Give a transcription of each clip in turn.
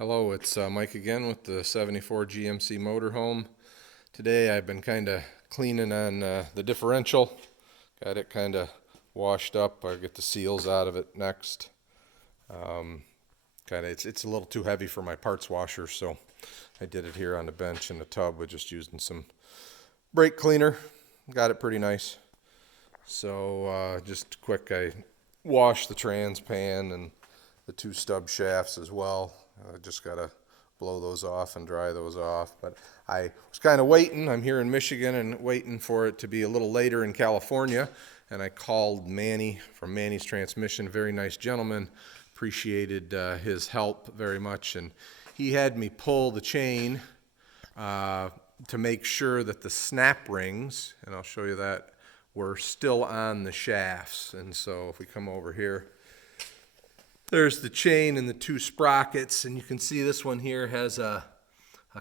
Hello, it's Mike again with the 74 GMC Motorhome. Today I've been kind of cleaning on the differential. Got it kind of washed up. I'll get the seals out of it next. It's a little too heavy for my parts washer, so I did it here on the bench in the tub with just using some brake cleaner. Got it pretty nice. So just quick, I washed the trans pan and the two stub shafts as well. I just got to blow those off and dry those off. But I was kind of waiting. I'm here in Michigan and waiting for it to be a little later in California. And I called Manny from Manny's Transmission, very nice gentleman. Appreciated his help very much. And he had me pull the chain to make sure that the snap rings, and I'll show you that, were still on the shafts. And so if we come over here, there's the chain and the two sprockets, and you can see this one here has a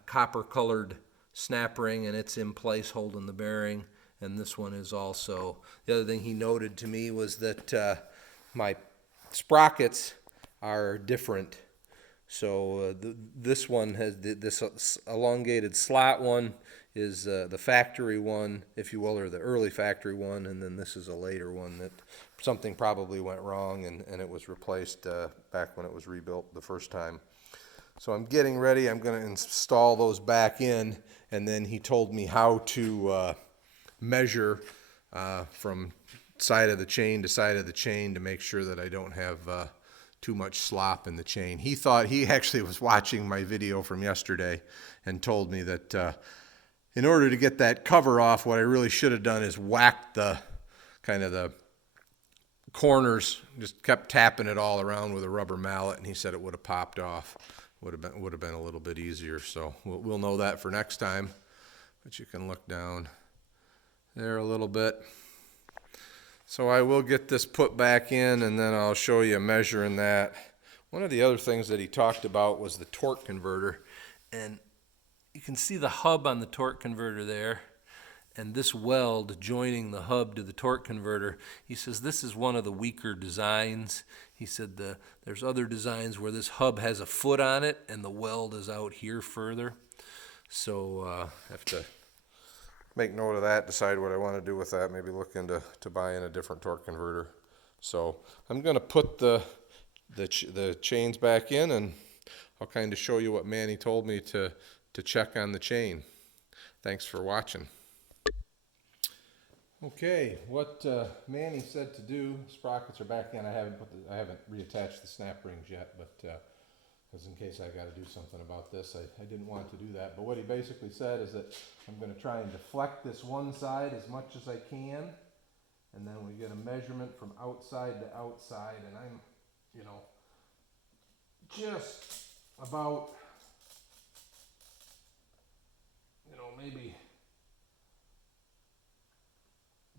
copper colored snap ring, and it's in place holding the bearing. And this one is also. The other thing he noted to me was that my sprockets are different. So this one has this elongated slot one is the factory one, if you will, or the early factory one, and then this is a later one that something probably went wrong and it was replaced back when it was rebuilt the first time. So I'm getting ready. I'm going to install those back in, and then he told me how to measure from side of the chain to side of the chain to make sure that I don't have too much slop in the chain. He actually was watching my video from yesterday and told me that in order to get that cover off, what I really should have done is whacked the corners, just kept tapping it all around with a rubber mallet, and he said it would have popped off. Would have been a little bit easier. So we'll know that for next time. But you can look down there a little bit. So I will get this put back in, and then I'll show you measuring that. One of the other things that he talked about was the torque converter, and you can see the hub on the torque converter there, and this weld joining the hub to the torque converter. He says this is one of the weaker designs. He said there's other designs where this hub has a foot on it and the weld is out here further. So I have to make note of that, decide what I want to do with that, maybe look into buying a different torque converter. So I'm going to put the chains back in, and I'll kind of show you what Manny told me to check on the chain. Thanks for watching. Okay, what Manny said to do, sprockets are back in. I haven't reattached the snap rings yet, but because in case I got to do something about this, I didn't want to do that. But what he basically said is that I'm going to try and deflect this one side as much as I can, and then we get a measurement from outside to outside, and I'm, just about, maybe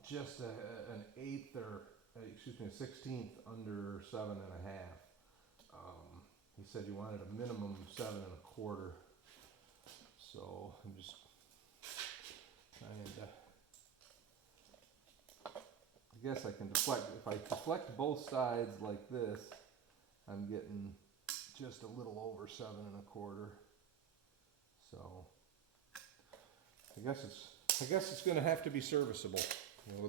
just an eighth or, a 16th under 7.5. He said you wanted a minimum of 7.25. So I'm just trying to, I guess I can deflect. If I deflect both sides like this, I'm getting just a little over 7.25. So I guess it's going to have to be serviceable.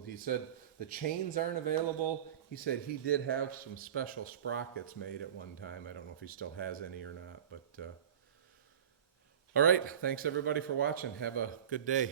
He said the chains aren't available. He said he did have some special sprockets made at one time. I don't know if he still has any or not, but all right. Thanks everybody for watching. Have a good day.